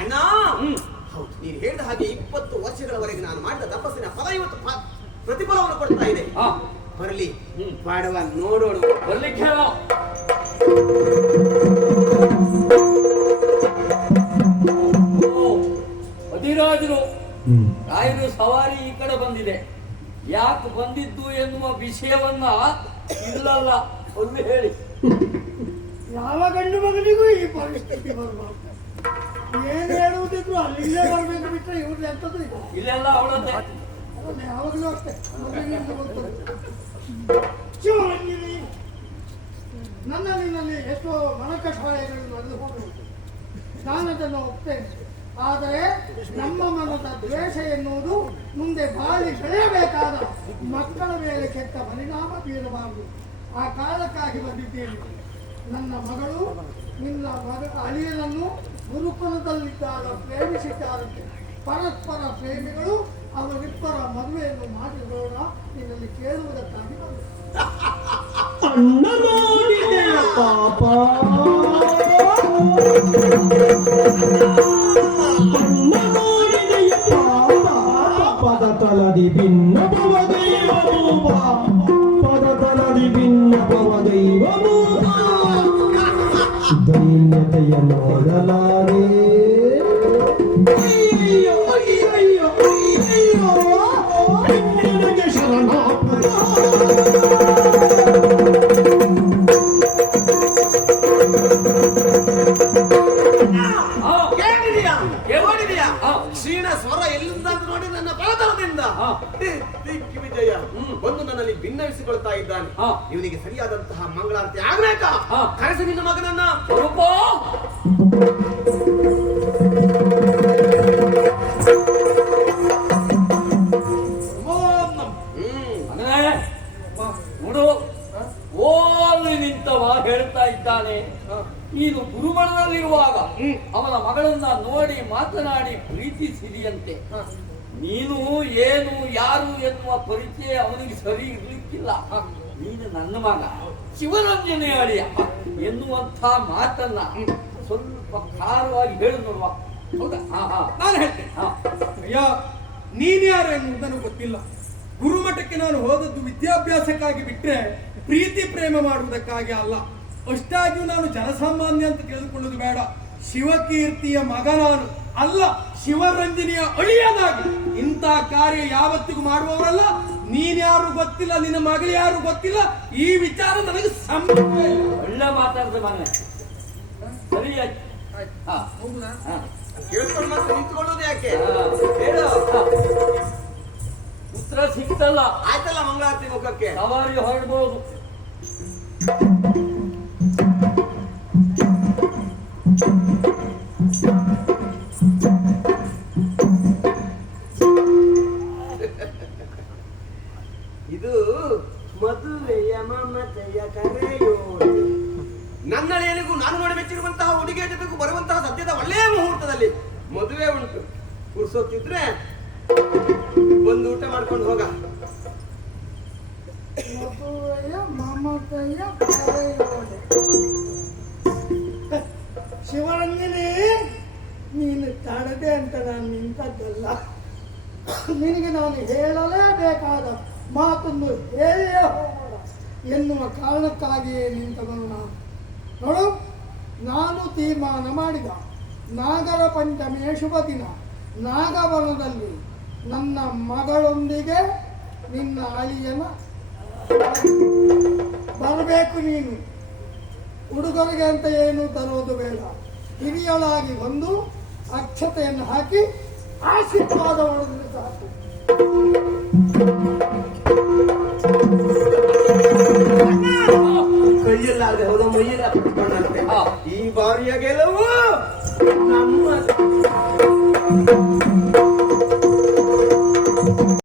ಅಣ್ಣ ಹೌದು, ನೀನು ಹೇಳಿದ ಹಾಗೆ 20 ವರ್ಷಗಳವರೆಗೆ ನಾನು ಮಾಡಿದ ತಪಸ್ಸಿನ ಫಲ ಇವತ್ತು ಪ್ರತಿಫಲವನ್ನು ಕೊಡ್ತಾ ಇದೆ. ಬರಲಿ ಮಾಡುವ ನೋಡೋಣ. ಬರ್ಲಿಕ್ಕೆ ಅಧಿರಾಜರು ರಾಯರು ಸವಾರಿ ಈ ಕಡೆ ಬಂದಿದೆ. ಯಾಕೆ ಬಂದಿದ್ದು ಎನ್ನುವ ವಿಷಯವನ್ನ ಇಲ್ಲಲ್ಲ ಒಂದು ಹೇಳಿ. ಯಾವ ಗಂಡು ಮಗನಿಗೂ ಈ ಪರಿಸ್ಥಿತಿ ಬರಬಾರ್ದು. ಏನ್ ಹೇಳುವುದಿದ್ರು ಅಲ್ಲಿಂದೇ ಬರ್ಬೇಕು ಬಿಟ್ಟರೆ ಇವ್ರದ್ದು ಎಂತದ್ದು ಇದೆ ಇಲ್ಲೆಲ್ಲ ಅವಳದ್ದೇ. ಯಾವಾಗಲೂ ಅಷ್ಟೇ. ಶಿವರಂಗಿನಿ, ನನ್ನಲ್ಲಿ ಎಷ್ಟೋ ಮನಕಷಾಯಗಳು ನಡೆದು ಹೋಗುವುದು, ನಾನದನ್ನು ಒಪ್ತೇನೆ. ಆದರೆ ನಮ್ಮ ಮನದ ದ್ವೇಷ ಎನ್ನುವುದು ಮುಂದೆ ಬಾಳಿ ಬೆಳೆಯಬೇಕಾದ ಮಕ್ಕಳ ಮೇಲೆ ಕೆಟ್ಟ ಪರಿಣಾಮ ಬೀರಬಾರದು. ಆ ಕಾರಣಕ್ಕಾಗಿ ಬಂದಿದ್ದೇನೆ. ನನ್ನ ಮಗಳು ನಿನ್ನ ಅಳಿಯನನ್ನು ಗುರುಕುಲದಲ್ಲಿದ್ದಾಗ ಪ್ರೇಮಿಸಿದ್ದಾರಂತೆ. ಪರಸ್ಪರ ಪ್ರೇಮಿಗಳು ಅವರಿಬ್ಬರ ಮದುವೆಯನ್ನು ಮಾಡಿರೋಣ ನಿನ್ನಲ್ಲಿ ಕೇಳುವುದಕ್ಕಾಗಿ ಅಣ್ಣ ಮಾಡಿದೆಯ ಪಾಪ, ಅಣ್ಣ ಮಾಡಿದೆಯ ಪಾಪ, ಪದ ತಲದಿ ಭಿನ್ನ ಪವದೈವ ಮೂಪ, ಪದ ತಲದಿ ಭಿನ್ನ ಪವದೈವ ಮೂಪ, ದೈನ್ಯತೆಯ ನೋಡಲಾರೆ. ಅಯ್ಯೋ ಅಯ್ಯೋ ಅಯ್ಯೋ ನಿನಗೆ ಶರಣಾಪದ. ಕ್ಷೀಣ ಸ್ವರ ಎಲ್ಲಿಂದ ಅಂತ ನೋಡಿ ನನ್ನ ಬಲತನದಿಂದ ವಿಜಯ ಬಂದು ನನ್ನಲ್ಲಿ ಭಿನ್ನವಿಸಿಕೊಳ್ತಾ ಇದ್ದಾನೆ. ಇವನಿಗೆ ಸರಿಯಾದಂತಹ ಮಂಗಳಾರತಿ ಆಗ್ಬೇಕಾ? ಕರೆಸಿ ನಿನ್ನ ಮಗನನ್ನ. ನೋಡು, ಓಲಿ ನಿಂತವ ಹೇಳ್ತಾ ಇದ್ದಾನೆ, ನೀನು ಗುರುಮಠದಲ್ಲಿರುವಾಗ ಅವನ ಮಗಳನ್ನ ನೋಡಿ ಮಾತನಾಡಿ ಪ್ರೀತಿಸಿದೆಯಂತೆ. ನೀನು ಏನು ಯಾರು ಎನ್ನುವ ಪರಿಚಯ ಅವನಿಗೆ ಸರಿ ಇರ್ಲಿಕ್ಕಿಲ್ಲ. ನೀನು ನನ್ನ ಮಗ ಶಿವರಂಜನೆ ಅಳಿಯ ಎನ್ನುವಂಥ ಮಾತನ್ನ ಸ್ವಲ್ಪ ಖಾರವಾಗಿ ಹೇಳು ನೋಡುವ. ಹೌದಾ? ನಾನು ಹೇಳ್ತೇನೆ. ಅಯ್ಯ, ನೀನ್ಯಾರು ಎನ್ನುವುದನ್ನು ಗೊತ್ತಿಲ್ಲ. ಗುರುಮಠಕ್ಕೆ ನಾನು ಹೋದದ್ದು ವಿದ್ಯಾಭ್ಯಾಸಕ್ಕಾಗಿ ಬಿಟ್ರೆ ಪ್ರೀತಿ ಪ್ರೇಮ ಮಾಡುವುದಕ್ಕಾಗಿ ಅಲ್ಲ. ಅಷ್ಟಾಗಿಯೂ ನಾನು ಜನಸಾಮಾನ್ಯ ಅಂತ ತಿಳಿದುಕೊಳ್ಳುವುದು ಬೇಡ. ಶಿವಕೀರ್ತಿಯ ಮಗ ನಾನು ಅಲ್ಲ, ಶಿವರಂಜನಿಯ ಅಳಿಯನಾಗಿ ಇಂಥ ಕಾರ್ಯ ಯಾವತ್ತಿಗೂ ಮಾಡುವವರಲ್ಲ. ನೀನ್ಯಾರು ಗೊತ್ತಿಲ್ಲ, ನಿನ್ನ ಮಗಳು ಯಾರು ಗೊತ್ತಿಲ್ಲ. ಈ ವಿಚಾರ ನನಗೆ ಸಂಬಂಧ ಇಲ್ಲ. ಒಳ್ಳೆ ಮಾತಾಡಿದ ಮನೆ ಸರಿಯಾಗಿ ಕೇಳ್ಕೊಂಡು ಮತ್ತೆ ನಿಂತುಕೊಳ್ಳೋದು ಯಾಕೆ ಹೇಳು. ಉತ್ತರ ಸಿಕ್ತಲ್ಲ. ಆಯ್ತಲ್ಲ ಮಂಗಳಾರತಿ ಮುಖಕ್ಕೆ. ಸವಾರಿ ಹೊರಡ್ಬೋದು. ಇದು ಮದುವೆಯ ಮಮತೆಯ ಕರೆಯೋಡು. ನನ್ನಳೆಯನಿಗೂ ನಾನು ನೋಡಿ ಮೆಚ್ಚಿರುವಂತಹ ಹುಡುಗಿಯ ಜೊತೆಗೂ ಬರುವಂತಹ ಸದ್ಯದ ಒಳ್ಳೆಯ ಮುಹೂರ್ತದಲ್ಲಿ ಮದುವೆ ಉಂಟು. ಕುರ್ಸೋತಿದ್ರೆ ಒಂದು ಊಟ ಮಾಡ್ಕೊಂಡು ಹೋಗ. ಮದುವೆಯ ಮಮತೆಯ ಕರೆಯೋಡೆ. ಶಿವರಂಜನಿ, ನೀನು ತಡದೆ ಅಂತ ನಾನು ನಿಂತದ್ದಲ್ಲ. ನಿನಗೆ ನಾನು ಹೇಳಲೇಬೇಕಾದ ಮಾತನ್ನು ಹೇಳಿಯೇ ಹೋಗೋಣ ಎನ್ನುವ ಕಾರಣಕ್ಕಾಗಿಯೇ ನಿಂತವನು ನಾನು. ನೋಡು, ನಾನು ತೀರ್ಮಾನ ಮಾಡಿದ ನಾಗರ ಪಂಚಮಿಯ ಶುಭ ದಿನ ನಾಗವನದಲ್ಲಿ ನನ್ನ ಮಗಳೊಂದಿಗೆ ನಿನ್ನ ಅಳಿಯನ ಬರಬೇಕು. ನೀನು ಹುಡುಗರಿಗೆ ಅಂತ ಏನು ತರೋದು ಬೇಡ. ಹಿರಿಯಳಾಗಿ ಬಂದು ಅಕ್ಷತೆಯನ್ನು ಹಾಕಿ ಆಶೀರ್ವಾದ ಮಾಡಿದ್ರೆ ಸಾಕು. ಕೈಯಲ್ಲಾಗದೆ ಹೋದ ಮೈಯೆಲ್ಲ ಪಟ್ಕೊಂಡಂತೆ ಈ ಬಾರಿಯ ಗೆಲುವು ನಮ್ಮ